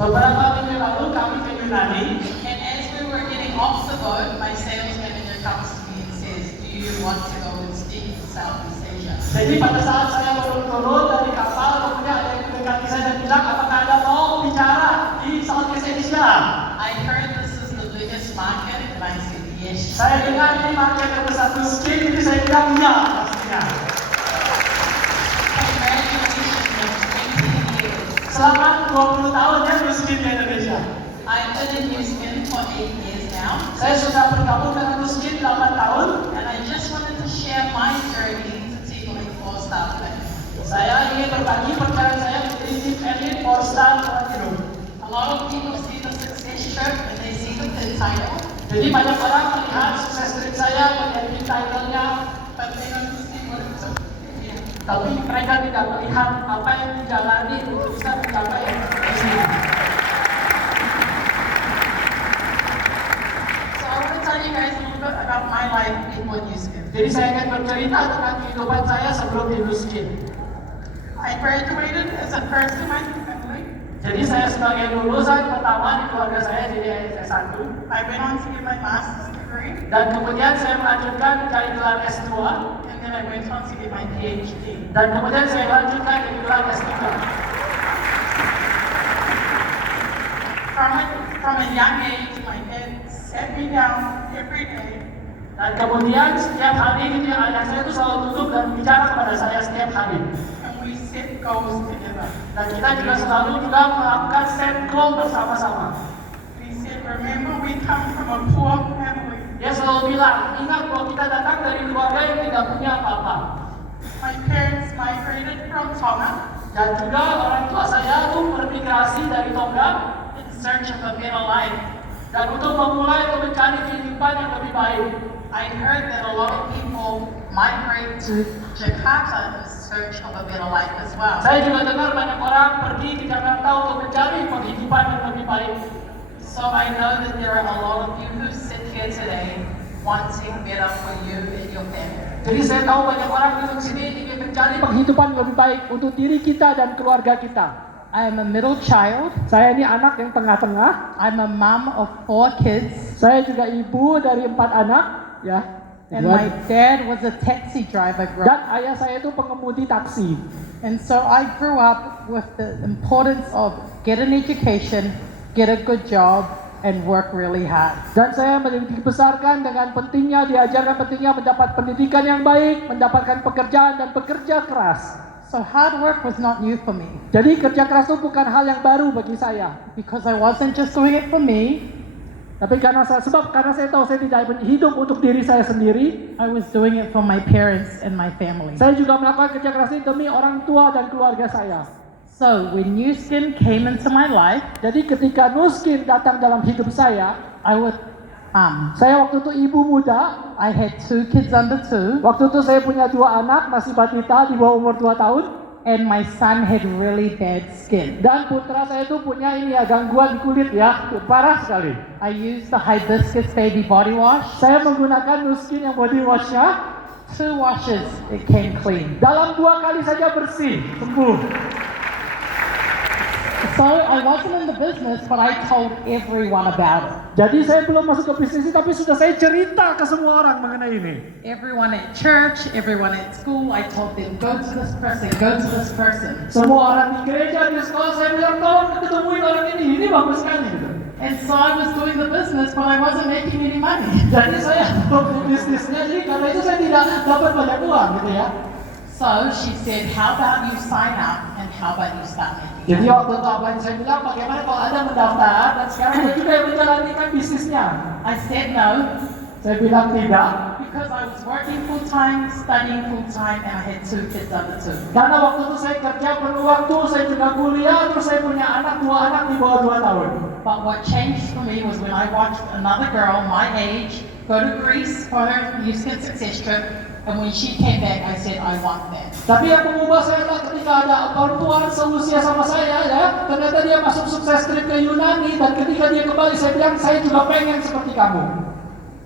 Beberapa minggu lalu kami ke Yunani. And as we were getting off the boat, my sales manager comes to me and says, "Do you want to go and speak in Southeast Asia?" Jadi pada saat saya baru turun dari kapal, kemudian ada yang mendekati saya dan bilang, apakah Anda mau bicara di Southeast Asia? I heard this is the biggest market, and I said, "Yes." Saya dengar ini market terbesar miskin, jadi saya bilang ya pastinya. Congratulations on 20 years. Selamat 20 tahun ya miskin di Indonesia. I've been in Houston for 8 years now, Saya sudah bergabung dengan miskin 8 tahun. and I just wanted to share my journey to Tigling 4-star Plan. Saya ingin berbagi perjalanan saya menjadi tim elit 4-star Platinum. A lot of people see the success trip and they see the pin title, Jadi banyak orang melihat sukses trip saya menjadi title-nya, but they don't see what it took. tapi mereka tidak melihat apa yang dijalani untuk bisa mencapai di sini. So I want to tell you guys a little bit about my life before Houston. Jadi saya akan bercerita tentang kehidupan saya sebelum di miskin. I graduated as a first in my family. Jadi saya sebagai lulusan pertama di keluarga saya jadi S1. I went on to get my master's degree, Dan kemudian saya melanjutkan mencari gelar S2. and then I went on to get my PhD. Dan kemudian saya lanjutkan ke gelar S3. From a young age, my dad sat me down every day, Dan kemudian setiap hari gitu ya, ayah saya itu selalu duduk dan bicara kepada saya setiap hari. and we set goals together. Dan kita juga selalu juga melakukan set goal bersama-sama. He said, "Remember, we come from a poor family. Dia selalu bilang, ingat bahwa kita datang dari keluarga yang tidak punya apa-apa. My parents migrated from Tonga Dan juga orang tua saya itu bermigrasi dari Tonga in search of a better life. dan untuk memulai atau mencari kehidupan yang lebih baik. I heard that a lot of people migrate to Jakarta in search of a better life as well. Saya juga dengar banyak orang pergi ke Jakarta untuk mencari penghidupan yang lebih baik. So I know that there are a lot of you who sit here today wanting better for you and your family. Jadi saya tahu banyak orang duduk sini ingin mencari penghidupan yang lebih baik untuk diri kita dan keluarga kita. I am a middle child. Saya ini anak yang tengah-tengah. I'm a mom of 4 kids, Saya juga ibu dari 4 anak, ya. and my dad was a taxi driver growing Dan up. ayah saya itu pengemudi taksi. And so I grew up with the importance of get an education, get a good job, and work really hard. Dan saya dibesarkan dengan pentingnya, diajarkan pentingnya mendapat pendidikan yang baik, mendapatkan pekerjaan dan bekerja keras. So hard work was not new for me Jadi kerja keras itu bukan hal yang baru bagi saya. because I wasn't just doing it for me, Tapi karena saya tahu saya tidak hidup untuk diri saya sendiri, I was doing it for my parents and my family. saya juga melakukan kerja keras ini demi orang tua dan keluarga saya. So when New Skin came into my life, Jadi ketika Nuskin datang dalam hidup saya I was saya waktu itu ibu muda. I had 2 kids under 2, Waktu itu saya punya 2 anak, masih batita di bawah umur 2 tahun. and my son had really bad skin. Dan putra saya itu punya ini ya, gangguan kulit ya, parah sekali. I used the Hibiscus Baby Body Wash. Saya menggunakan Nuskin yang body wash-nya. 2 washes, it came clean. Dalam 2 kali saja bersih, sembuh. So I wasn't in the business, but I told everyone about it. Jadi saya belum masuk ke bisnis ini, tapi sudah saya cerita ke semua orang mengenai ini. Everyone at church, everyone at school, I told them, go to this person, go to this person. Semua orang di gereja, di sekolah, saya bilang, tolong ketemuin orang ini bagus sekali. Gitu. And so I was doing the business, but I wasn't making any money. Jadi saya belum bisnisnya, jadi karena itu saya tidak dapat banyak uang gitu ya. So she said, how about you sign up and how about you start making Jadi money? waktu itu apa yang saya bilang, bagaimana kalau Anda mendaftar dan sekarang Anda juga yang menjalankan bisnisnya? I said no, Saya bilang tidak, because I was working full time, studying full time, and I had 2 kids under 2. karena waktu itu saya kerja penuh waktu, saya juga kuliah, terus saya punya anak, 2 anak di bawah 2 tahun. But what changed for me was when I watched another girl my age go to Greece for her New Skin Success trip, and when she came back, I said, I want that. Tapi yang mengubah saya adalah ketika ada perempuan seusia sama saya ya, ternyata dia masuk sukses trip ke Yunani, dan ketika dia kembali saya bilang, saya juga pengen seperti kamu.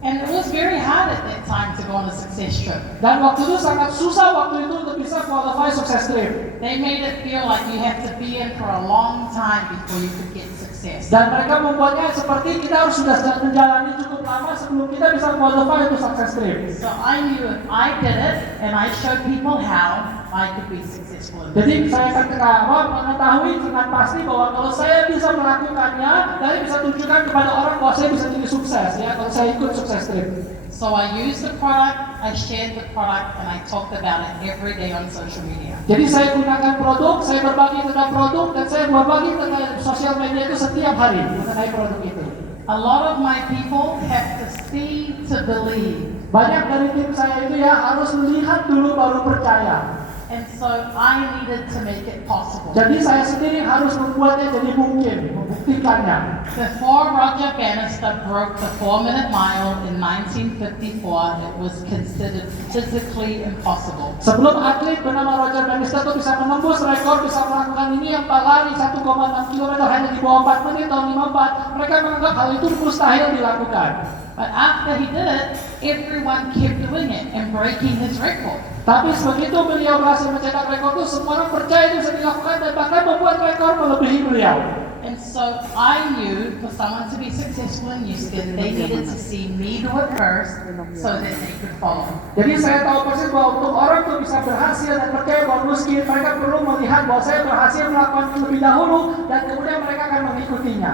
And it was very hard at that time to go on a success trip. Dan waktu itu sangat susah waktu itu untuk bisa qualify sukses trip. They made it feel like you have to be in for a long time before you could get success. Dan mereka membuatnya seperti kita harus sudah menjalani cukup lama sebelum kita bisa qualify untuk success trip. So I knew if I did it and I showed people how, I could be successful. Jadi saya mengetahui dengan pasti bahwa kalau saya bisa melakukannya, saya bisa tunjukkan kepada orang bahwa saya bisa jadi sukses ya kalau saya ikut success trip. So I used the product, I shared the product, and I talked about it every day on social media. Jadi saya gunakan produk, saya berbagi tentang produk, dan saya berbagi tentang sosial media itu setiap hari mengenai produk itu. A lot of my people have to see to believe. Banyak dari tim saya itu ya harus melihat dulu baru percaya. And so I needed to make it possible. Jadi saya sendiri harus membuatnya jadi mungkin, membuktikannya. Before Roger Bannister broke the 4-minute mile in 1954, it was considered physically impossible. Sebelum atlet bernama Roger Bannister itu bisa menembus rekor, bisa melakukan ini yang lari 1,6 km hanya di bawah 4 menit tahun 54, mereka menganggap hal itu mustahil dilakukan. But after he did it, everyone kept doing it and breaking his record. Tapi begitu beliau berhasil mencetak rekor itu, semua orang percaya itu bisa dilakukan dan bahkan membuat rekor melebihi beliau. And so I knew for someone to be successful in Nu Skin, they needed to see me do it first so that they could follow. Jadi saya tahu persis bahwa untuk orang itu bisa berhasil dan percaya bahwa Nu Skin, mereka perlu melihat bahwa saya berhasil melakukan itu lebih dahulu dan kemudian mereka akan mengikutinya.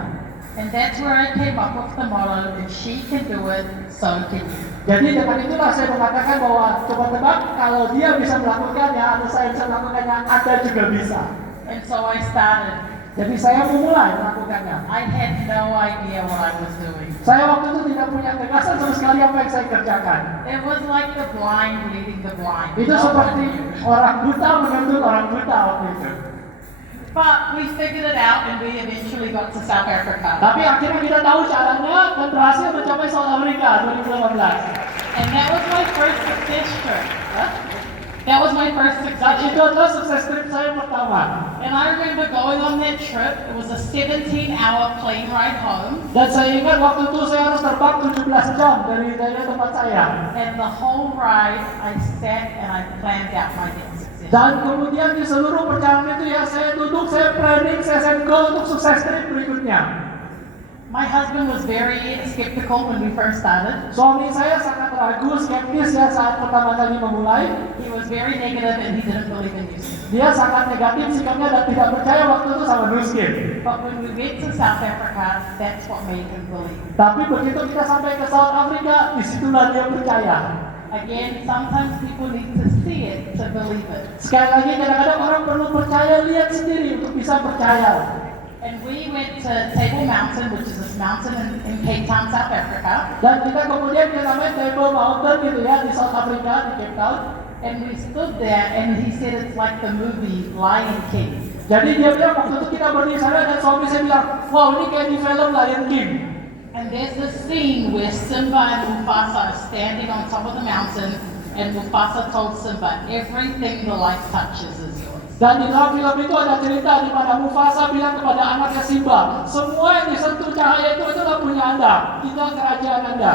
And that's where I came up with the motto, if she can do it, so can you. Jadi dengan itulah saya mengatakan bahwa coba tebak, kalau dia bisa melakukannya atau saya bisa melakukannya, Anda juga bisa. And so I started. Jadi saya memulai melakukannya. I had no idea what I was doing. Saya waktu itu tidak punya gagasan sama sekali apa yang saya kerjakan. It was like the blind leading the blind. Itu No one seperti knew. orang buta menuntut orang buta waktu itu. But we figured it out and we eventually got to South Africa. Tapi akhirnya kita tahu caranya dan berhasil mencapai South Africa 2018. And that was my first success trip. That was my first Dan success itu trip. adalah sukses trip saya pertama. And I remember going on that trip. It was a 17-hour plane ride home. Dan saya ingat waktu itu saya harus terbang 17 jam dari tempat saya. And the whole ride, I sat and I planned out my next success. Dan kemudian di seluruh perjalanan itu ya saya duduk, saya planning, saya set goal untuk sukses trip berikutnya. My husband was very skeptical when we first started. Suami saya sangat ragu, skeptis ya saat pertama kali memulai. He was very negative and he didn't believe in Nu Skin. Dia sangat negatif sikapnya dan tidak percaya waktu itu sama Nu Skin. But when we went to South Africa, that's what made him believe. Tapi begitu kita sampai ke South Africa, disitulah dia percaya. Again, sometimes people need to see it to believe it. Sekali lagi kadang-kadang orang perlu percaya, lihat sendiri untuk bisa percaya. And we went to Table Mountain, which is this mountain in Cape Town, South Africa. Dan kita kemudian ke namanya Table Mountain gitu ya di South Africa, di Cape Town. And we stood there and he said it's like the movie Lion King. Jadi dia bilang waktu itu kita berdiri sana dan suami saya bilang, wow ini kayak di film Lion King. And there's this scene where Simba and Mufasa are standing on top of the mountain and Mufasa told Simba, everything the light touches is yours. Dan di dalam film itu ada cerita di mana Mufasa bilang kepada anaknya Simba, semua yang disentuh cahaya itu adalah punya Anda, tinggal kerajaan Anda.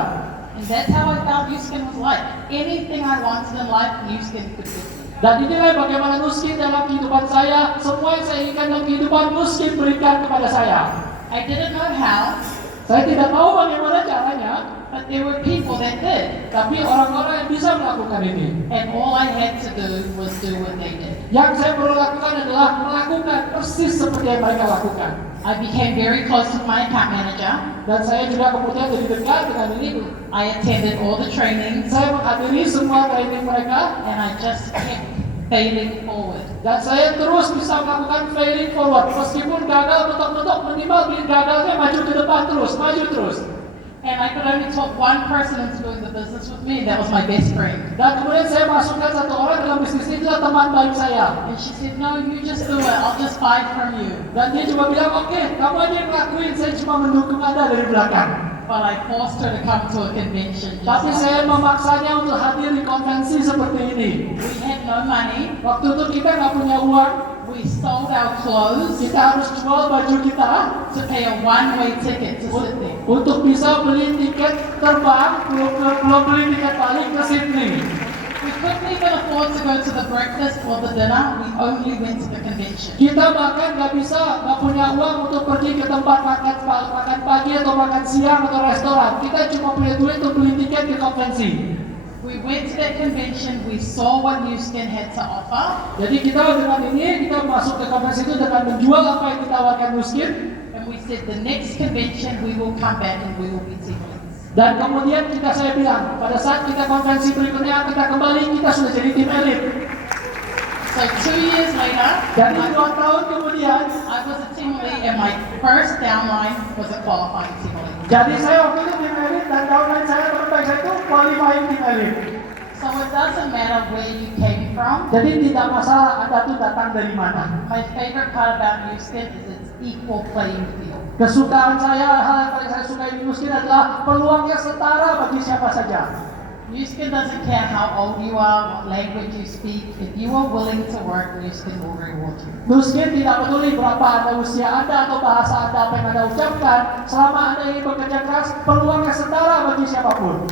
And that's how I felt Nu Skin was like. Anything I wanted in life, Nu Skin could give me. Dan inilah bagaimana Nu Skin dalam kehidupan saya, semua yang saya inginkan dalam kehidupan Nu Skin berikan kepada saya. I didn't know how, Saya tidak tahu bagaimana caranya, but there were people that did. tapi orang-orang yang bisa melakukan ini. And all I had to do was do what they did. Yang saya perlu lakukan adalah melakukan persis seperti yang mereka lakukan. I became very close with my account manager. Dan saya juga kemudian jadi dekat dengan ini. I attended all the trainings Saya menghadiri semua training mereka. and I just kept failing forward. Dan saya terus bisa melakukan failing forward. Meskipun gagal mentok-mentok, minimal gagalnya maju ke depan terus, maju terus. And I could only talk one person into doing the business with me, and that was my best friend. Dan kemudian saya masukkan satu orang dalam bisnis ini, adalah teman baik saya. And she said, no, you just do it, I'll just buy from you. Dan dia cuma bilang, oke, kamu aja yang ngelakuin, saya cuma mendukung Anda dari belakang. But I forced her to come to a convention. Tapi saya memaksanya untuk hadir di konvensi seperti ini. We had no money. Waktu itu kita nggak punya uang, We sold our clothes kita harus jual baju kita to pay a one-way ticket to sit there. untuk bisa beli tiket terbang, belum beli tiket balik ke Sydney. We couldn't even afford to go to the breakfast or the dinner. We only went to the convention. Kita bahkan nggak punya uang untuk pergi ke tempat makan pagi atau makan siang atau restoran. Kita cuma punya duit untuk beli tiket ke konvensi. We went to that convention. We saw what New Skin had to offer. Jadi kita masuk ke konvensi itu dengan menjual apa yang ditawarkan New Skin. And we said the next convention we will come back and we will be team leads. Dan kemudian saya bilang, pada saat kita konvensi berikutnya kita kembali, kita sudah jadi tim elit. So 2 years later, Dan 2 tahun kemudian, I was a team lead and my first downline was a qualifying team lead. jadi saya waktu itu tim elit dan downline saya terbaik saya itu qualifying tim elit. So it doesn't matter where you came from. Jadi tidak masalah Anda tuh datang dari mana. My favorite part about New Skin is its equal playing field. Kesukaan saya, hal yang paling saya sukai di New Skin adalah peluangnya setara bagi siapa saja. New Skin doesn't care how old you are, what language you speak. If you are willing to work, New Skin will reward you. New Skin tidak peduli berapa Anda usia Anda atau bahasa Anda apa yang Anda ucapkan, selama Anda ingin bekerja keras, peluangnya setara bagi siapapun.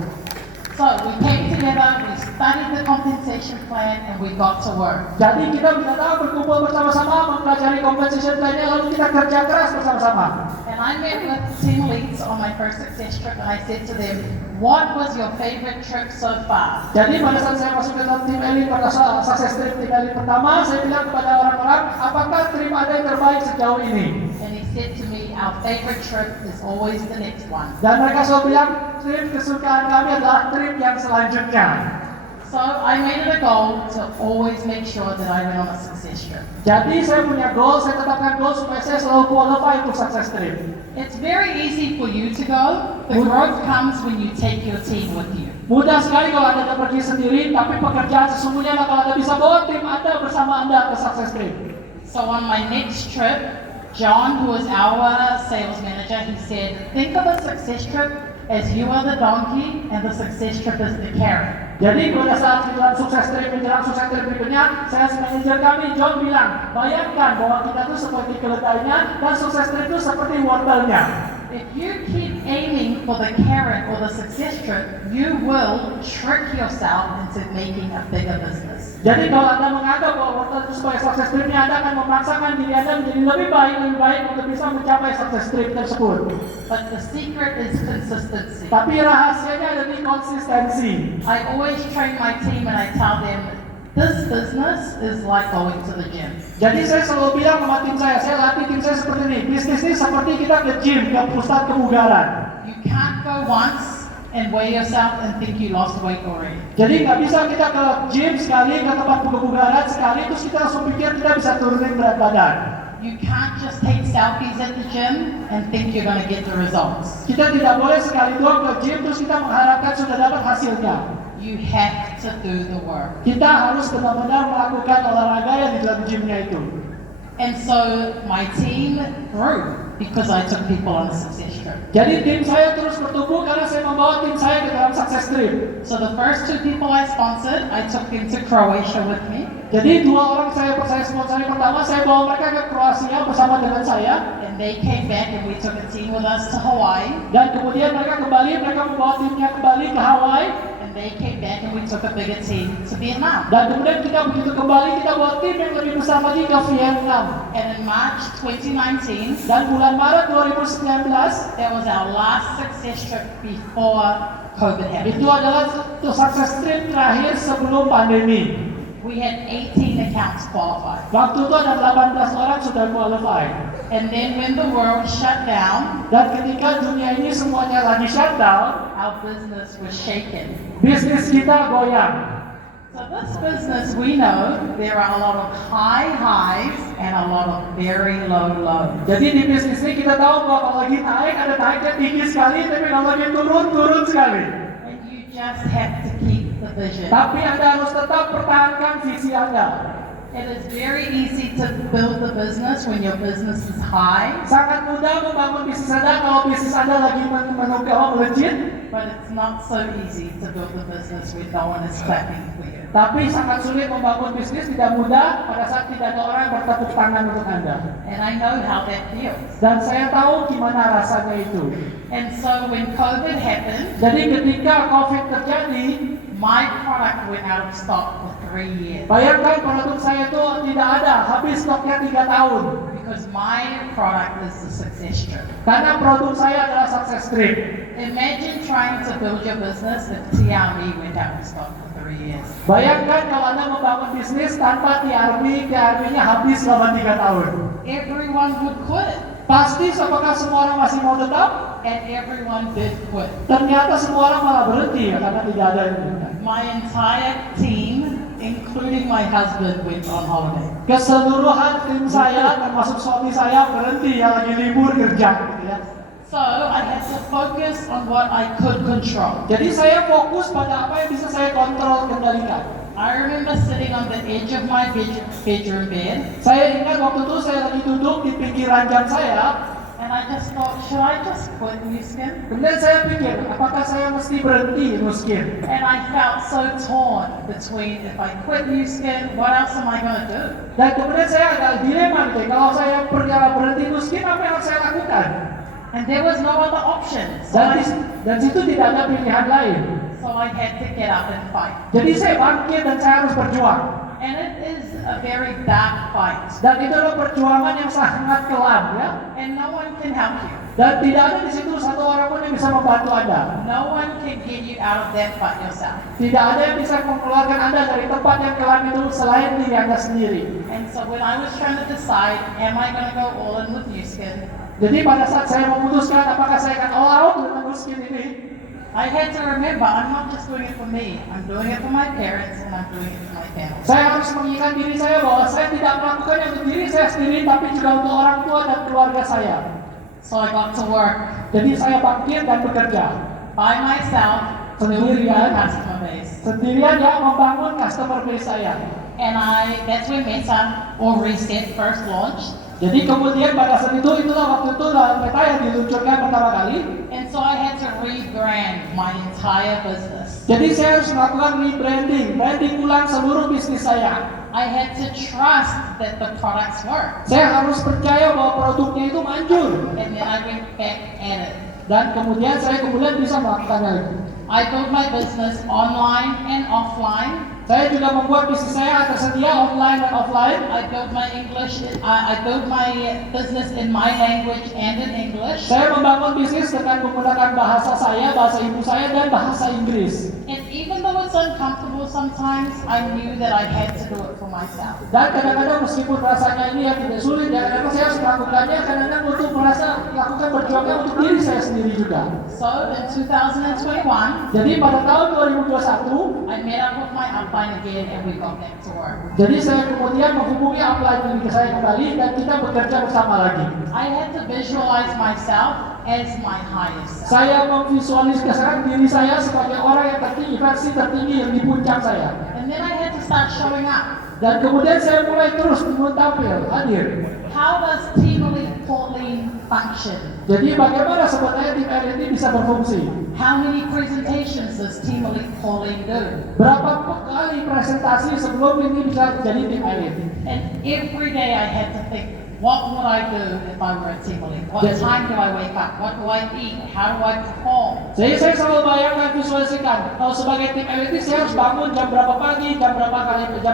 So we came together, we studied the compensation plan, and we got to work. Jadi kita bisa tahu berkumpul bersama-sama, mempelajari compensation plan-nya, lalu kita kerja keras bersama-sama. And I met with team leads on my first success trip, and I said to them, "What was your favorite trip so far?" Jadi pada saat saya masuk ke dalam tim elit pada saat sukses trip tim elit pertama, saya bilang kepada orang-orang, apakah trip Anda yang terbaik sejauh ini? And he said to me, "Our favorite trip is always the next one." Dan mereka selalu bilang, trip kesukaan kami adalah trip yang selanjutnya. So I made it a goal to always make sure that I went on a success trip. Jadi saya punya goal, saya tetapkan goal supaya saya selalu qualify untuk sukses trip. It's very easy for you to go. The growth comes when you take your team with you. Mudah sekali kalau Anda pergi sendiri, tapi pekerjaan sesungguhnya adalah kalau Anda bisa bawa tim Anda bersama Anda ke sukses trip. So on my next trip, John, who was our sales manager, he said, "Think of a success trip as you are the donkey and the success trip is the carrot." Jadi pada saat menjelang sukses trip berikutnya, sales manager kami John bilang, bayangkan bahwa kita itu seperti keledainya dan sukses trip itu seperti wortelnya. If you keep aiming for the carrot or the success trip, you will trick yourself into making a bigger business. Jadi kalau Anda menganggap bahwa wortel itu sebagai sukses tripnya, Anda akan memaksakan diri Anda menjadi lebih baik untuk bisa mencapai sukses trip tersebut. But the secret is consistency. Tapi rahasianya ada di konsistensi. I always train my team and I tell them, this business is like going to the gym. Jadi saya selalu bilang sama tim saya latih tim saya seperti ini. Bisnis ini seperti kita ke gym, ke pusat kebugaran. You can't go once and weigh yourself and think you lost weight already. Jadi nggak bisa kita ke gym sekali, ke tempat kebugaran sekali, terus kita langsung pikir kita bisa turunin berat badan. You can't just take selfies at the gym and think you're going to get the results. Kita tidak boleh sekali doang ke gym terus kita mengharapkan sudah dapat hasilnya. You have to do the work. Kita harus benar-benar melakukan olahraga yang di dalam gymnya itu. And so my team grew because I took people on a success trip. Jadi tim saya terus bertumbuh karena saya membawa tim saya ke dalam success trip. So the first 2 people I sponsored, I took them to Croatia with me. Jadi 2 orang saya sponsori pertama, saya bawa mereka ke Kroasia bersama dengan saya. And they came back and we took a team with us to Hawaii. Dan kemudian mereka membawa timnya kembali ke Hawaii. And they came back and we took a bigger team to Vietnam. Dan kemudian kita begitu kembali, kita bawa tim yang lebih besar lagi ke Vietnam. And in March 2019, Dan bulan Maret 2019, that was our last success trip before COVID happened. itu adalah sukses trip terakhir sebelum pandemi. We had 18 accounts qualified. Waktu itu ada 18 orang sudah qualified. And then when the world shut down, Dan ketika dunia ini semuanya lagi shutdown, our business was shaken. bisnis kita goyang. So this business, we know there are a lot of high highs and a lot of very low lows. Jadi di bisnis ini kita tahu bahwa kalau lagi naik, ada naiknya tinggi sekali, tapi kalau lagi turun, turun sekali. And you just have to keep the vision. Tapi Anda harus tetap pertahankan visi Anda. It is very easy to build the business when your business is high, Sangat mudah membangun bisnis Anda kalau bisnis Anda lagi melejit. but it's not so easy to build the business when no one is clapping for you. Tapi sangat sulit membangun bisnis, tidak mudah pada saat tidak ada orang yang bertepuk tangan untuk Anda. And I know how that feels. Dan saya tahu gimana rasanya itu. And so when COVID happened, Jadi ketika COVID terjadi, My product went out of stock for 3 years Bayangkan produk saya itu tidak ada, habis stoknya 3 tahun. because my product is the success strip. Karena produk saya adalah success strip. Imagine trying to build your business if TRE went out of stock for 3 years. Bayangkan kalau Anda membangun bisnis tanpa TRB-nya habis selama 3 tahun. Everyone would quit, Pasti apakah semua orang masih mau tetap? and everyone did quit. Ternyata semua orang malah berhenti ya, karena tidak ada ini. My entire team, including my husband, went on holiday. Keseluruhan tim saya termasuk suami saya berhenti ya, lagi libur kerja gitu ya. So I had to focus on what I could control. Jadi saya fokus pada apa yang bisa saya kontrol kendalikan. I remember sitting on the edge of my bedroom bed, Saya ingat waktu itu saya lagi duduk di pinggir ranjang saya. and I just thought, should I just quit New Skin? Kemudian saya pikir, apakah saya mesti berhenti Nuskin? And I felt so torn between if I quit New Skin, what else am I going to do? Dan kemudian saya agak dilema nih, kalau saya berhenti Nuskin, apa yang harus saya lakukan? And there was no other option. Dan situ tidak ada pilihan lain. So I had to get up and fight. Jadi saya bangkit dan saya harus berjuang. And it is a very dark fight. Dan itu adalah perjuangan yang sangat kelam ya. And no one can help you. Dan tidak ada di situ satu orang pun yang bisa membantu Anda. No one can get you out of that fight yourself. Tidak ada yang bisa mengeluarkan Anda dari tempat yang kelam itu selain diri Anda sendiri. And so when I was trying to decide, am I going to go all in with New Skin? Jadi pada saat saya memutuskan apakah saya akan all out dengan Nuskin ini, I had to remember, I'm not just doing it for me. I'm doing it for my parents and I'm doing it for my family. saya harus mengingat diri saya bahwa saya tidak melakukannya untuk diri saya sendiri, tapi juga untuk orang tua dan keluarga saya. So I got to work Jadi saya bangkit dan bekerja by myself, building my customer base. sendirian ya, membangun customer base saya. And that's when Meta or Reset first launched. Jadi kemudian pada saat itu, itulah waktu itu Meta yang diluncurkan pertama kali. And so I had to rebrand my entire business. Jadi saya harus melakukan branding ulang seluruh bisnis saya. I had to trust that the products work. Saya harus percaya bahwa produknya itu manjur. And then I went back at it. Dan kemudian saya bisa melakukannya lagi. I built my business online and offline. Saya juga membuat bisnis saya tersedia online dan offline. I built my business in my language and in English. Saya membangun bisnis dengan menggunakan bahasa saya, bahasa ibu saya, dan bahasa Inggris. And even though it's uncomfortable sometimes, I knew that I had to do it for myself. Dan kadang-kadang meskipun rasanya ini yang tidak sulit, kadang-kadang saya harus melakukannya, kadang-kadang untuk melakukan berjuangnya untuk diri saya sendiri juga. So in 2021, Jadi pada tahun 2021, I met up with my upline again and we got back to work. jadi saya kemudian menghubungi upline saya kembali dan kita bekerja bersama lagi. I had to visualize myself as my highest self. Saya memvisualisasikan diri saya sebagai orang yang tertinggi, versi tertinggi yang di puncak saya. And then I had to start showing up. Dan kemudian saya mulai terus tampil, hadir. How does Team Elite Pauline function? Jadi bagaimana sebenarnya tim elit ini bisa berfungsi? How many presentations does Team Elite Pauline do? Berapa kali presentasi sebelum ini bisa jadi tim elit? And every day I had to think, what would I do if I were a Team Elite? What Yes. time do I wake up? What do I eat? How do I perform? Jadi saya selalu bayangkan, visualisasikan, kalau sebagai tim elit saya harus bangun jam berapa pagi, jam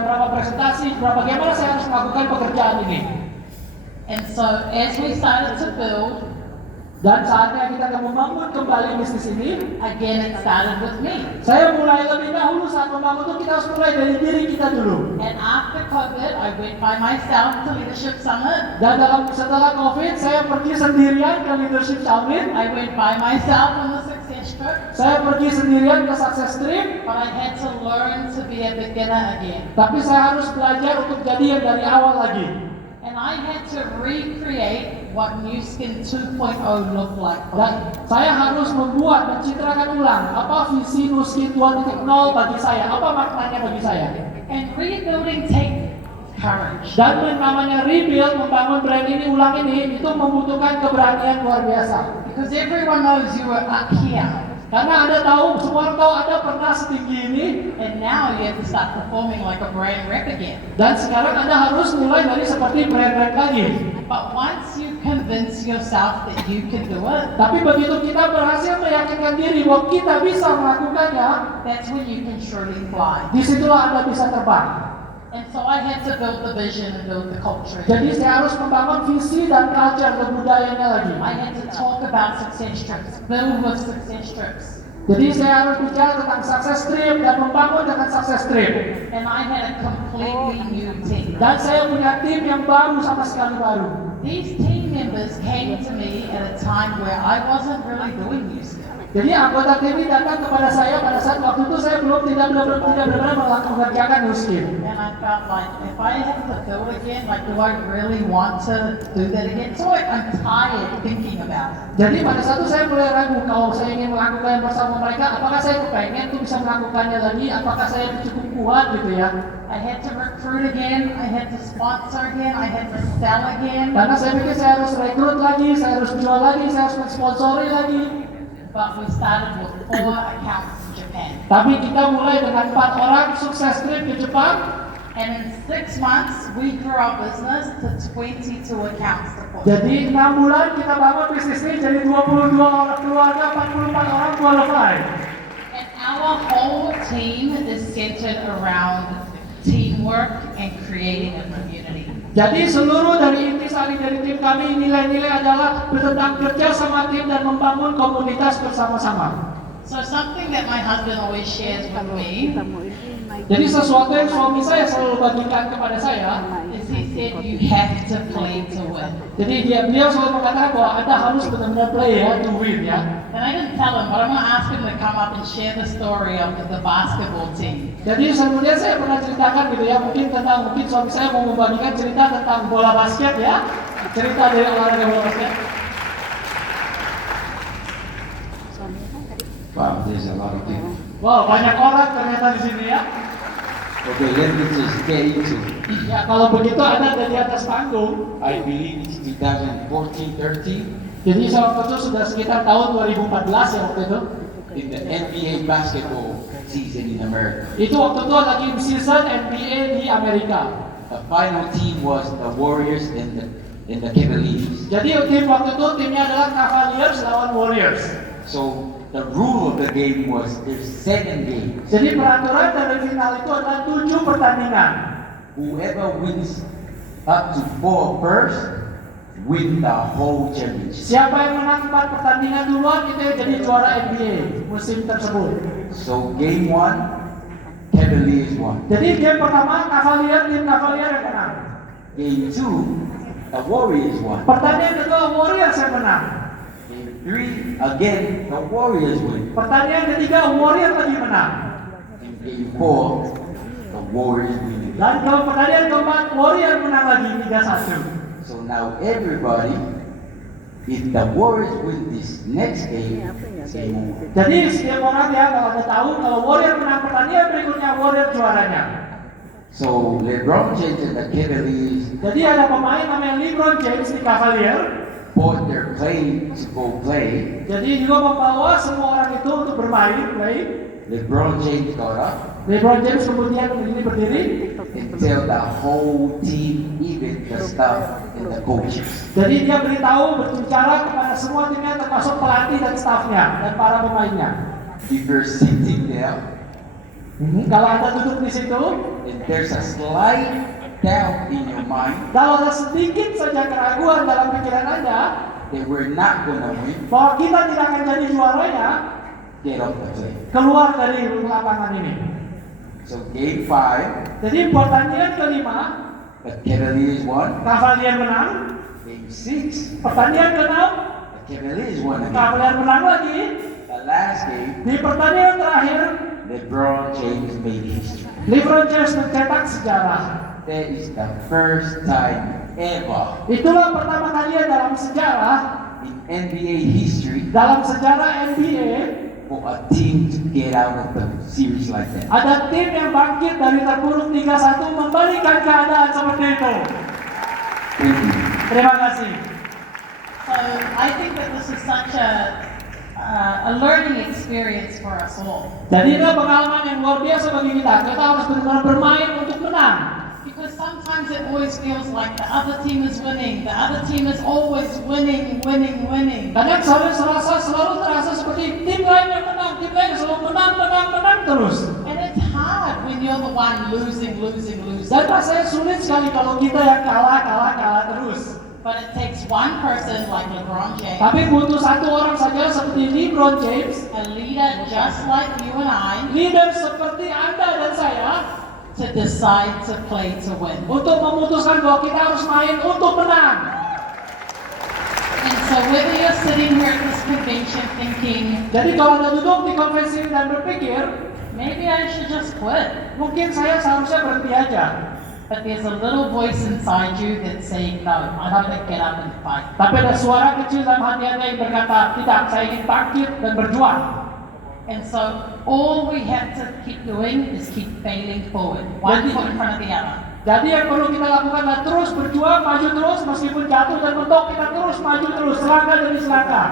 berapa presentasi, bagaimana saya harus melakukan pekerjaan ini. And so as we started to build, Dan saatnya kita akan membangun kembali bisnis ini. again it started with me. Saya mulai lebih dahulu saat membangun itu kita harus mulai dari diri kita dulu. And after COVID, I went by myself to Leadership Summit. Dan setelah COVID, saya pergi sendirian ke Leadership Summit. I went by myself on the Success Trip. Saya pergi sendirian ke Success Trip. But I had to learn to be a beginner again. Tapi saya harus belajar untuk jadi yang dari awal lagi. And I had to recreate what New Skin 2.0 looked like for Dan me. saya harus mencitrakan ulang apa visi Nuskin 2.0 bagi saya, apa maknanya bagi saya. And rebuilding takes courage. Dan yang namanya rebuild, membangun brand ini ulang ini, itu membutuhkan keberanian luar biasa. Because everyone knows you were up here. Karena Anda tahu, semua orang tahu Anda pernah setinggi ini. And now you have to start performing like a brand rep again. Dan sekarang Anda harus mulai dari seperti brand lagi. But once you convert convince yourself that you can do it, Tapi begitu kita berhasil meyakinkan diri bahwa kita bisa melakukannya, that's when you can surely fly. disitulah Anda bisa terbang. And so I had to build the vision and build the culture. Jadi saya harus membangun visi dan culture dan budayanya lagi. I had to talk about success trips, build with success trips. Jadi saya harus bicara tentang success trip dan membangun dengan success trip. And I had a completely new team. Dan saya punya tim yang baru, sama sekali baru. These team members came to me at a time where I wasn't really doing music. Jadi anggota tim ini datang kepada saya pada saat waktu itu saya tidak benar-benar mengerjakan new skill. And I felt like, if I have to build again, like, do I really want to do that again? So I'm tired thinking about it. Jadi pada saat itu saya mulai ragu kalau saya ingin melakukan bersama mereka, apakah saya kepengen tuh bisa melakukannya lagi, apakah saya cukup kuat gitu ya. I had to recruit again, I had to sponsor again, I had to sell again. Karena saya pikir saya harus rekrut lagi, saya harus jual lagi, saya harus mensponsori lagi. But we started with 4 accounts in Japan. Tapi kita mulai dengan 4 orang sukses trip ke Jepang. And in 6 months, we grew our business to 22 accounts to push. Jadi 6 bulan kita bangun bisnis ini jadi 22 orang keluarga, 44 orang qualified. And our whole team is centered around teamwork and creating a community. Jadi seluruh dari intisari dari tim kami, nilai-nilai adalah tentang kerja sama tim dan membangun komunitas bersama-sama. So something that my husband always shares with me Jadi sesuatu yang suami saya selalu bagikan kepada saya, is he said you have to play to win. jadi beliau selalu mengatakan bahwa Anda harus benar-benar play ya, to win ya. And I didn't tell him, but I'm going to ask him to come up and share the story of the basketball team. Jadi kemudian saya pernah ceritakan gitu ya, mungkin suami saya mau membagikan cerita tentang bola basket ya, cerita dari olahraga bola basket. Wow, there's a lot of people. Wow, banyak orang ternyata di sini ya. Okay, let me just get into it. Ya kalau begitu Anda ada di atas panggung. I believe it's 2014-13 Jadi saya waktu itu sudah sekitar tahun 2014 ya waktu itu. in the NBA basketball season in America. Itu waktu itu lagi season NBA di Amerika. The final team was the Warriors and the Cavaliers. Jadi tim waktu itu timnya adalah Cavaliers lawan Warriors. So the rule of the game was there's 7 games. Jadi peraturan dari final itu adalah 7 pertandingan. Whoever wins up to 4 first win the whole championship. Siapa yang menang 4 pertandingan duluan itu yang jadi juara NBA musim tersebut. So game 1, Cavaliers won. Jadi game pertama tim Cavalier yang menang. Game 2, the Warriors won. Pertandingan kedua Warriors yang menang. Game 3, again, the Warriors win. Pertandingan ketiga Warriors lagi menang. In game 4, the Warriors win. Dan kalau pertandingan keempat Warriors menang lagi 3-1. So now everybody, if the Warriors win this next game, game over. Jadi setiap orang ya kalau Anda tahu kalau Warriors menang pertandingan berikutnya Warriors juaranya. So LeBron James and the Cavaliers Jadi ada pemain namanya LeBron James di Cavalier. bought their plane to go play. Jadi juga membawa semua orang itu untuk bermain, play. LeBron James got up LeBron James kemudian berdiri and tell the whole team, even the staff and the coaches, jadi dia berbicara kepada semua timnya termasuk pelatih dan stafnya dan para pemainnya. if you're sitting there Kalau Anda duduk di situ, and there's a slight doubt in your mind kalau ada sedikit saja keraguan dalam pikiran Anda that we're not gonna win, bahwa kita tidak akan jadi juaranya, get off the plane. keluar dari lapangan ini. So game 5, Jadi pertandingan kelima, the Cavaliers won. Cavalier menang. Game 6, Pertandingan keenam, the Cavaliers won again. Cavalier menang lagi. The last game, Di pertandingan terakhir, LeBron James made history. LeBron James mencetak sejarah. That is the first time ever Itulah pertama kalinya dalam sejarah, in NBA history dalam sejarah NBA, for a team to get out of the series like that. ada tim yang bangkit dari terpuruk 3-1 membalikan keadaan seperti itu. Thank you. Terima kasih. So I think that this is such a learning experience for us all. Jadi ini pengalaman yang luar biasa bagi kita. Kita harus benar-benar bermain untuk menang. Because sometimes it always feels like the other team is winning. The other team is always winning. Kadang selalu terasa seperti tim lain yang menang, tim lain selalu menang terus. And it's hard when you're the one losing. Dan rasanya sulit sekali kalau kita yang kalah terus. But it takes one person like LeBron James, Tapi butuh satu orang saja seperti LeBron James, a leader just like you and I, leader seperti Anda dan saya, to decide to play to win. untuk memutuskan bahwa kita harus main untuk menang. And so whether you're sitting here at this convention thinking, Jadi kalau Anda duduk di konvensi dan berpikir, maybe I should just quit. mungkin saya seharusnya berhenti aja. But there's a little voice inside you that's saying, no, I'm going to get up and fight. Tapi ada suara kecil dalam hati Anda yang berkata, tidak, saya ingin bangkit dan berjuang. And so all we have to keep doing is keep failing forward, one foot in front of the other. Jadi yang perlu kita lakukan adalah terus berjuang, maju terus, meskipun jatuh dan mentok, kita terus maju terus, selangkah demi selangkah.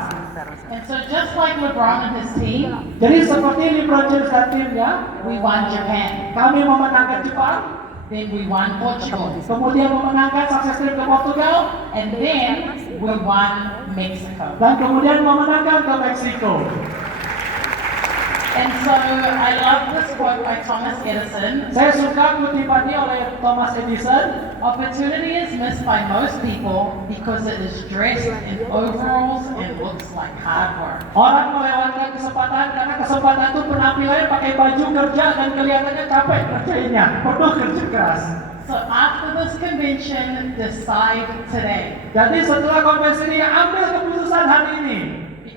And so just like LeBron and his team, Jadi seperti LeBron James dan timnya, we won Japan, kami memenangkan Jepang, then we won Portugal, kemudian memenangkan sukses trip ke Portugal, and then we won Mexico. dan kemudian memenangkan ke Meksiko. And so I love this quote by Thomas Edison. Saya suka kutipan ini oleh Thomas Edison. Opportunity is missed by most people because it is dressed in overalls and looks like hard work. Orang melewatkan kesempatan karena kesempatan itu penampilannya pakai baju kerja dan kelihatannya capek kerjanya, penuh kerja keras. So after this convention, decide today. Jadi setelah konvensi ini ambil keputusan hari ini.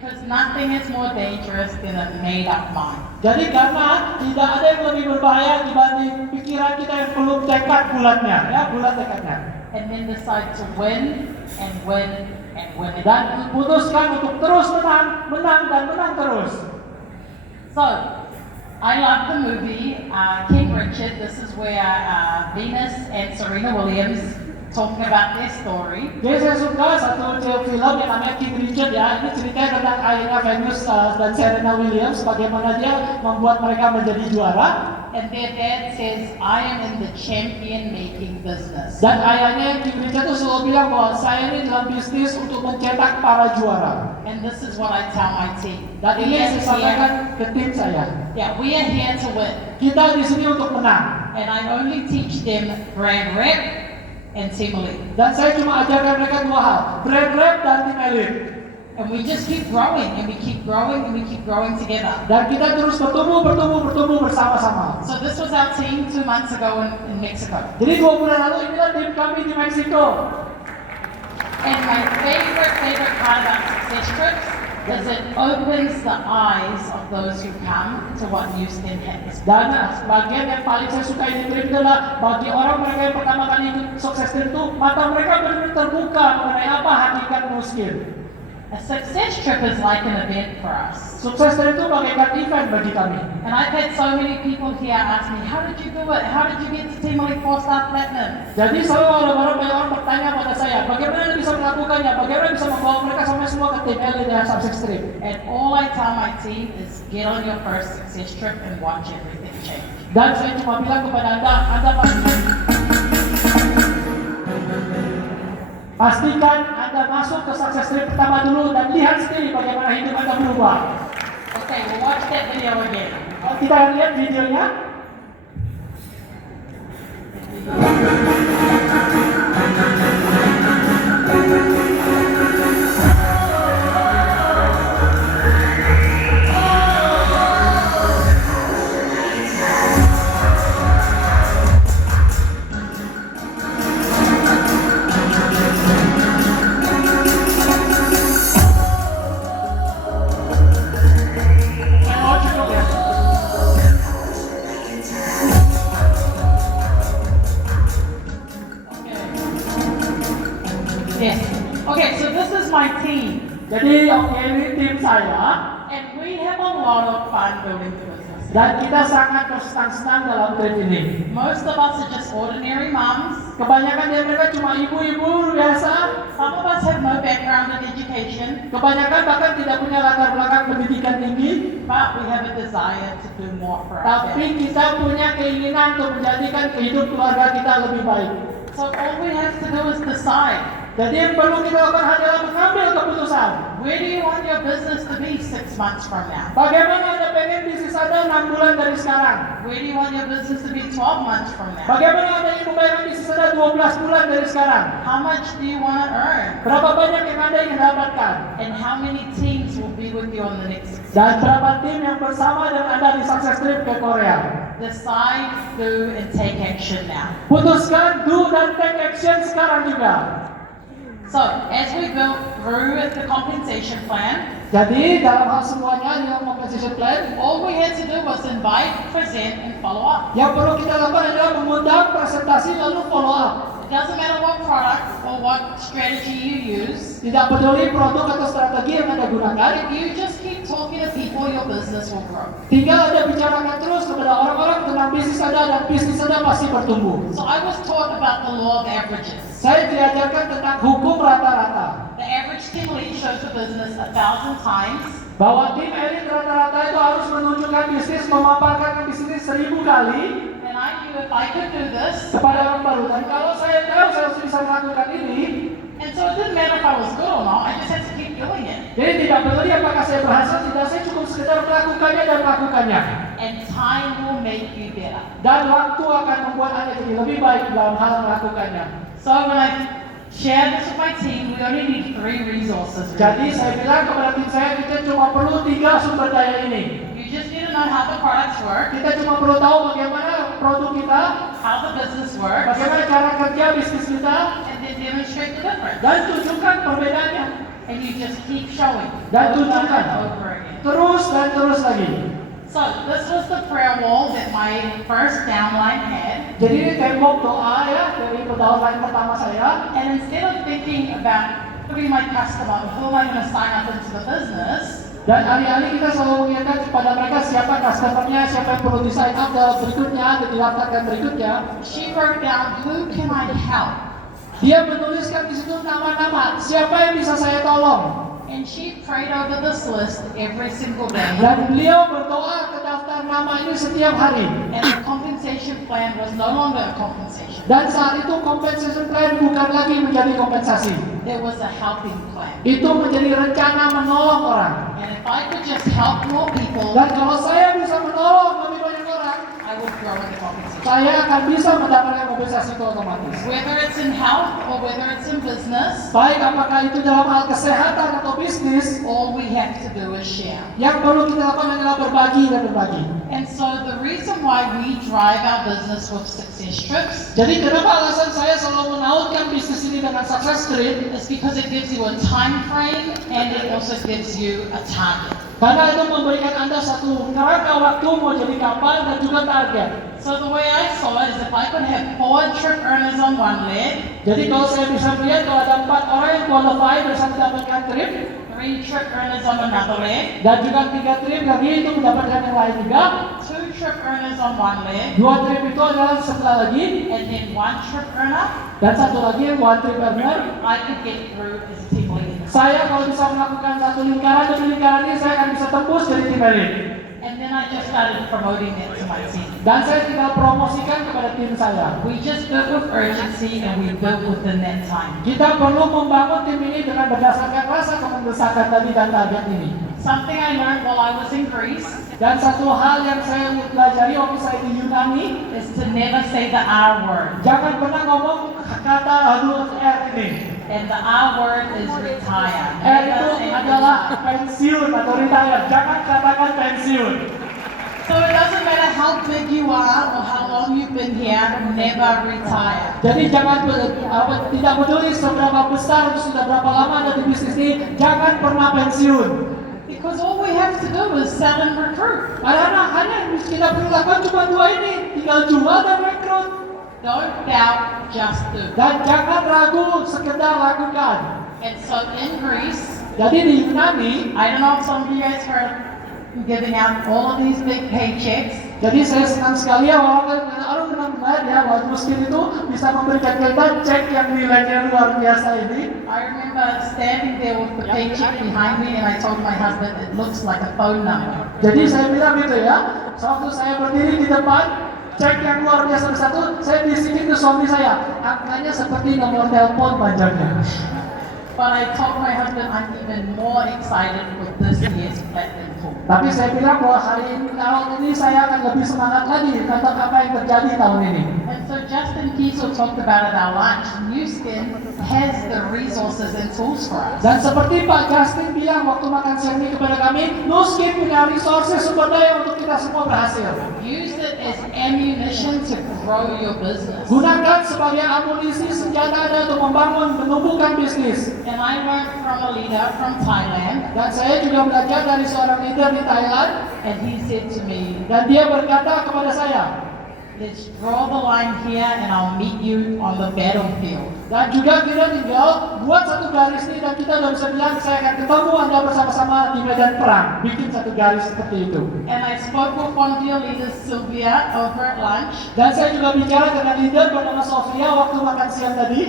Because nothing is more dangerous than a made-up mind. Jadi karena tidak ada yang lebih berbahaya dibanding pikiran kita yang belum tekad bulatnya, ya bulat tekadnya. And then decide to win and win and win again. Dan putuskan untuk terus menang dan menang terus. So, I love the movie King Richard. This is where Venus and Serena Williams talking about their story. Jadi saya suka satu film yang namanya King Richard ya. Ini ceritanya tentang ayahnya Venus dan Serena Williams, bagaimana dia membuat mereka menjadi juara. And their dad says, I am in the champion making business. Dan ayahnya King Richard itu selalu bilang bahwa saya ini dalam bisnis untuk mencetak para juara. And this is what I tell my team. Dan ini yang saya sampaikan ke tim saya. Yeah, we are here to win. Kita di sini untuk menang. And I only teach them brand rep and team elite. Dan saya cuma ajarkan mereka dua hal, brand rep dan tim elite. And we just keep growing and we keep growing and we keep growing together. Dan kita terus bertumbuh bersama-sama. So this was our team 2 months ago in Mexico. Jadi 2 bulan lalu inilah tim kami di Meksiko. And my favorite part about Success Trips is it opens the eyes of those who come to what Houston has. Dan bagian yang paling saya suka ini trip adalah bagi orang mereka yang pertama kali ikut sukses trip itu mata mereka benar-benar terbuka mengenai apa hakikat miskin. A success trip is like an event for us. Sukses trip itu bagaikan event bagi kami. And I've had so many people here ask me, how did you do it? How did you get to Team Elite 4-Star Platinum? Jadi selalu ada banyak orang bertanya pada saya, bagaimana Anda bisa melakukannya? Bagaimana bisa membawa mereka sampai semua ke tim elite dan sukses trip? And all I tell my team is get on your first success trip and watch everything change. Dan saya cuma bilang kepada Anda pastikan Anda masuk ke sukses trip pertama dulu dan lihat sendiri bagaimana hidup Anda berubah. Okay, we'll watch that video again. Kita lihat videonya. Yes. Okay, so this is my team. Jadi ini tim saya. And we have a lot of fun building the business Dan kita sangat bersenang-senang dalam trip ini. Most of us are just ordinary moms. Kebanyakan dari mereka cuma ibu-ibu biasa. Some of us have no background in education, Kebanyakan bahkan tidak punya latar belakang pendidikan tinggi. but we have a desire to do more for our Tapi family. kita punya keinginan untuk menjadikan kehidupan keluarga kita lebih baik. So all we have to do is decide. Jadi yang perlu kita lakukan adalah mengambil keputusan. Where do you want your business to be 6 months from now? Bagaimana Anda pengen bisnis Anda 6 bulan dari sekarang? Where do you want your business to be 12 months from now? Bagaimana Anda ingin membayar bisnis Anda 12 bulan dari sekarang? How much do you want to earn? Berapa banyak yang Anda ingin dapatkan? And how many teams will be with you on the next 6 Dan berapa tim yang bersama dengan Anda di Success Trip ke Korea? Decide, do, and take action now. Putuskan, do, dan take action sekarang juga. So, as we built through the compensation plan, Jadi dalam hal semuanya dalam compensation plan, all we had to do was invite, present, and follow up. yang perlu kita lakukan adalah mengundang, presentasi, lalu follow up. It doesn't matter what product or what strategy you use. Tidak peduli produk atau strategi yang Anda gunakan, If you just keep talking to people, your business will grow. tinggal Anda bicarakan terus kepada orang-orang tentang bisnis Anda dan bisnis Anda pasti bertumbuh. So I was taught about the law of averages. Saya diajarkan tentang hukum rata-rata. The average team lead shows the business 1,000 times. Bahwa tim elit rata-rata itu harus menunjukkan bisnis, memaparkan bisnis 1000 kali And I knew if I could do this, kepada orang baru. Dan kalau saya tahu saya harus bisa melakukan ini, and so it didn't matter if I was good or not, I just had to keep doing it. jadi tidak peduli apakah saya berhasil, tidak, saya cukup sekedar melakukannya dan melakukannya. And time will make you better. Dan waktu akan membuat Anda jadi lebih baik dalam hal melakukannya. So when I shared this with my team, we only need 3 resources. Jadi saya bilang kepada tim saya, kita cuma perlu 3 sumber daya ini. You just need to know how the products work, Kita cuma perlu tahu bagaimana produk kita, how the business works, bagaimana cara kerja bisnis kita, and then demonstrate the difference. dan tunjukkan perbedaannya. And you just keep showing Dan over tunjukkan. and over again. Terus dan terus lagi. So this was the prayer wall that my first downline had. Jadi ini tembok doa ya dari perdagangan pertama saya. And instead of thinking about who be my customer, who am I going to sign up into the business, Dan alih-alih kita selalu mengingatkan kepada mereka siapa customernya, siapa yang perlu di sign up dalam berikutnya, dan didaftarkan berikutnya. she wrote down, who can I help? Dia menuliskan di situ nama-nama, siapa yang bisa saya tolong. And she prayed over this list every single day. Dan beliau berdoa ke daftar nama ini setiap hari. And the compensation plan was no longer a compensation. Dan saat itu compensation plan bukan lagi menjadi kompensasi. It was a helping plan. Itu menjadi rencana menolong orang. And if I could just help more people, Dan kalau saya bisa menolong lebih banyak orang, I would grow in the compensation. saya akan bisa mendapatkan kompensasi itu otomatis. Whether it's in health or whether it's in business, Baik apakah itu dalam hal kesehatan atau bisnis, all we have to do is share. yang perlu kita lakukan adalah berbagi dan berbagi. And so the reason why we drive our business with success trips Jadi kenapa alasan saya selalu menautkan bisnis ini dengan Success Trip? is because it gives you a time frame and it also gives you a target. Karena itu memberikan Anda satu kerangka waktu mau jadi kapan dan juga target. So the way I saw it is if I could have 4 trip earners on one leg, Jadi kalau saya bisa melihat kalau ada 4 orang yang qualify bisa mendapatkan trip, 3 trip earners on another leg, dan juga 3 trip lagi itu mendapatkan yang lain juga. 2 trip earners on one leg, 2 trip itu adalah setelah lagi, and then 1 trip earner, dan satu lagi yang 1 trip earner. I could get through as a team leader. Saya kalau bisa melakukan satu lingkaran demi lingkaran ini saya akan bisa tembus dari tim elit. And then I just started promoting it to my team. Dan saya tinggal promosikan kepada tim saya. We just built with urgency and we built within that time. Kita perlu membangun tim ini dengan berdasarkan rasa kemendesakan tadi dan target ini. Something I learned while I was in Greece Dan satu hal yang saya pelajari waktu saya di Yunani, is to never say the R word. jangan pernah ngomong kata huruf R ini. And the R word is retire. R itu Never say adalah retire. pensiun atau retire. Jangan katakan pensiun. So it doesn't matter how big you are or how long you've been here, never retire. Jadi jangan tidak peduli seberapa besar atau sudah berapa lama Anda di bisnis ini, jangan pernah pensiun. Because all we have to do is sell and recruit. Karena hanya yang kita perlu lakukan cuma 2 ini, tinggal jual dan rekrut. Don't doubt, just do. Dan jangan ragu, sekedar lakukan. And so in Greece, Jadi di Yunani, I don't know if some of you guys heard giving out all of these big paychecks. Jadi saya senang sekali ya orang benar-benar ya waktu miskin itu bisa memberikan kita cek yang nilainya luar biasa ini. I remember standing there with the paycheck behind me and I told my husband it looks like a phone number. Jadi saya bilang gitu ya, waktu saya berdiri di depan cek yang luar biasa satu, saya bisikin ke suami saya, angkanya seperti nomor telepon panjangnya. But I told my husband I'm even more excited with this year's platinum tour. Tapi saya bilang bahwa tahun ini saya akan lebih semangat lagi tentang apa yang terjadi tahun ini. And so Justin Kiesel talked about at our lunch, New Skin has the resources and tools for us. Dan seperti Pak Justin bilang waktu makan siang ini kepada kami, Nuskin punya resources sumber daya untuk kita semua berhasil. Use it as ammunition to grow your business. Gunakan sebagai amunisi senjata Anda untuk membangun, menumbuhkan bisnis. And I learned from a leader from Thailand, Dan saya juga belajar dari seorang leader di Thailand, and he said to me, dan dia berkata kepada saya, let's draw the line here and I'll meet you on the battlefield. dan juga kita tinggal buat satu garis ini dan kita udah bisa bilang saya akan ketemu Anda bersama-sama di medan perang. Bikin satu garis seperti itu. And I spoke with one of your leaders, Sylvia, over at lunch, Dan saya juga bicara dengan leader bernama Sofia waktu makan siang tadi.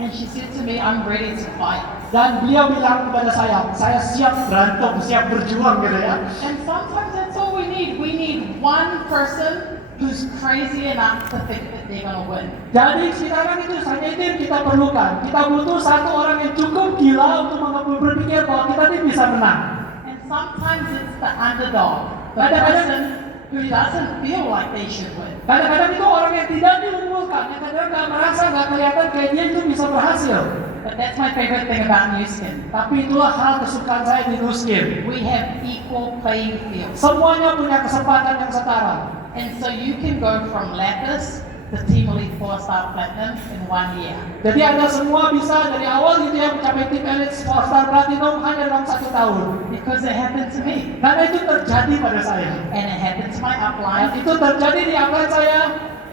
and she said to me, I'm ready to fight. Dan beliau bilang kepada saya siap berantem, siap berjuang gitu ya. And sometimes that's all we need. We need one person who's crazy enough to think that they're going to win. Jadi sekarang itu hanya itu yang kita perlukan. Kita butuh satu orang yang cukup gila untuk berpikir bahwa kita ini bisa menang. And sometimes it's the underdog, the Kadang-kadang- person who doesn't feel like they should win. Kadang-kadang itu orang yang tidak diunggulkan, yang kadang nggak merasa, nggak kelihatan kayak dia itu bisa berhasil. But that's my favorite thing about New Skin. Tapi itulah hal kesukaan saya di Nuskin. We have equal playing fields. Semuanya punya kesempatan yang setara. And so you can go from Lapis to Team Elite 4-Star Platinum in 1 year. Jadi Anda semua bisa dari awal gitu ya mencapai tim Elite 4-Star Platinum hanya dalam 1 tahun. Because it happened to me. Karena itu terjadi pada saya. And it happened to my Dan upline. itu terjadi di upline saya.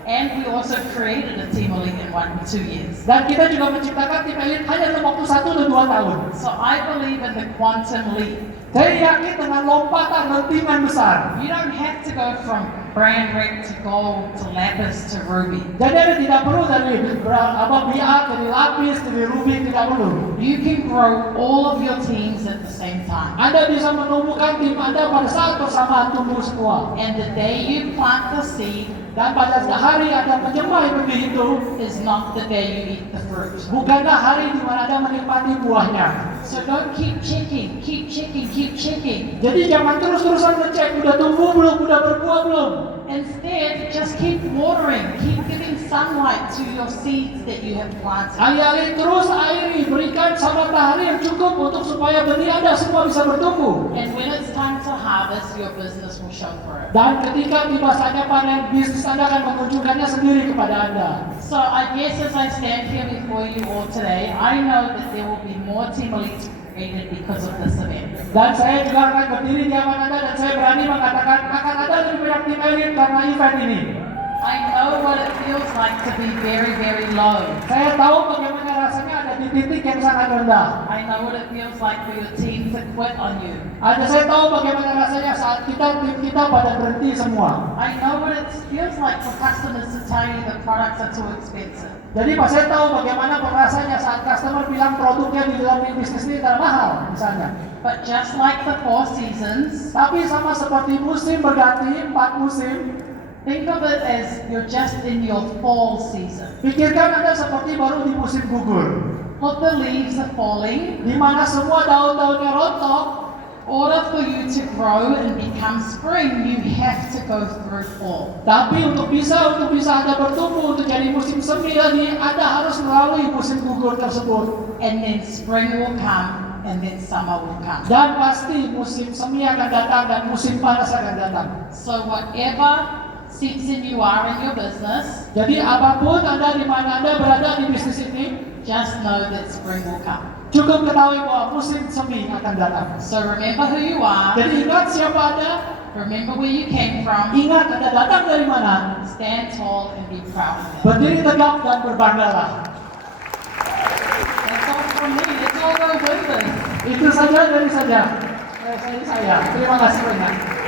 And we also created a Team Elite in 2 years. Dan kita juga menciptakan tim Elite hanya dalam waktu 1 dan 2 tahun. So I believe in the quantum leap. Saya yakin dengan lompatan lentingan besar. You don't have to go from brand rec to gold to lapis to ruby. Jadi Anda tidak perlu dari biak, dari lapis, dari ruby, tidak perlu. You can grow all of your teams at the same time. Anda bisa menumbuhkan tim Anda pada saat bersamaan tumbuh semua. And the day you plant the seed Dan pada hari Anda menyembah benih itu, is not the day you eat the fruit. bukanlah hari di mana Anda menikmati buahnya. So don't keep checking, keep checking, keep checking. Jadi jangan terus-terusan ngecek, udah tumbuh belum, udah berbuah belum. Instead, just keep watering, keep giving sunlight to your seeds that you have planted. Alih-alih terus airi, berikan sama matahari yang cukup untuk supaya benih Anda semua bisa bertumbuh. And when it's time to harvest, your business will show for it. Dan ketika tiba saatnya panen, bisnis Anda akan menunjukkannya sendiri kepada Anda. So I guess as I stand here before you all today, I know that there will be more Team Elites created because of this event. Dan saya juga akan berdiri di hadapan Anda dan saya berani mengatakan akan ada lebih banyak tim elit karena event ini. I know what it feels like to be very, very low. Saya tahu bagaimana rasanya ada di titik yang sangat rendah. I know what it feels like for your team to quit on you. Saya tahu bagaimana rasanya saat tim kita pada berhenti semua. I know what it feels like for customers to tell you the products are too expensive. Jadi saya tahu bagaimana rasanya saat customer bilang produknya di dalam bisnis ini terlalu mahal misalnya. But just like the 4 seasons, Tapi sama seperti musim berganti, 4 musim, think of it as you're just in your fall season. pikirkan Anda seperti baru di musim gugur, Look, the leaves are falling. di mana semua daun-daunnya rontok. Order for you to grow and become spring, you have to go through fall. Tapi untuk bisa Anda bertumbuh untuk jadi musim semi lagi, Anda harus melalui musim gugur tersebut. And then spring will come, and then summer will come. Dan pasti musim semi akan datang dan musim panas akan datang. So whatever season you are in your business, Jadi apapun Anda di mana Anda berada di bisnis ini, just know that spring will come. cukup ketahui bahwa musim semi akan datang. So remember who you are, Jadi ingat siapa Anda, remember where you came from, ingat Anda datang dari mana, stand tall and be proud of it. berdiri tegak dan berbanggalah. That's all from me. Let's all go with it. Itu saja dari saya. Saya. Terima kasih banyak.